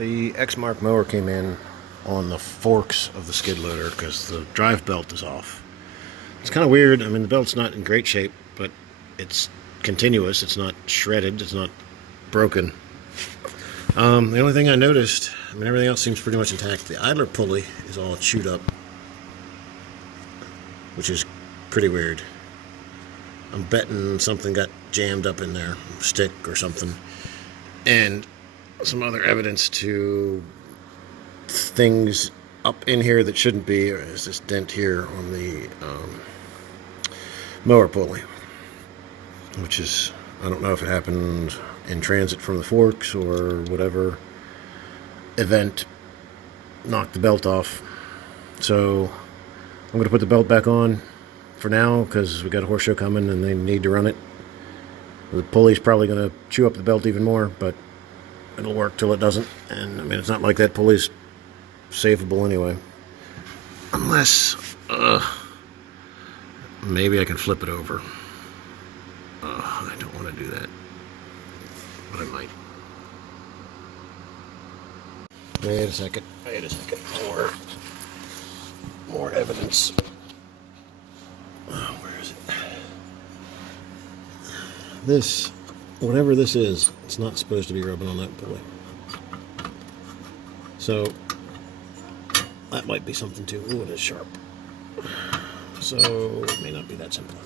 The Xmark mower came in on the forks of the skid loader because the drive belt is off. It's kind of weird. I mean, the belt's not in great shape, but it's continuous. It's not shredded. It's not broken. The only thing I noticed, I mean, everything else seems pretty much intact. The idler pulley is all chewed up, which is pretty weird. I'm betting something got jammed up in there, a stick or something. And some other evidence to things up in here that shouldn't be. Is this dent here on the mower pulley, which is, I don't know if it happened in transit from the forks or whatever event knocked the belt off. So I'm going to put the belt back on for now because we got a horse show coming and they need to run it. The pulley's probably going to chew up the belt even more, but it'll work till it doesn't. And I mean, it's not like that pulley's savable anyway. Unless, maybe I can flip it over. I don't want to do that, but I might. Wait a second. More evidence. Where is it? This, whatever this is, it's not supposed to be rubbing on that pulley. So that might be something too. Ooh, it is sharp. So it may not be that simple.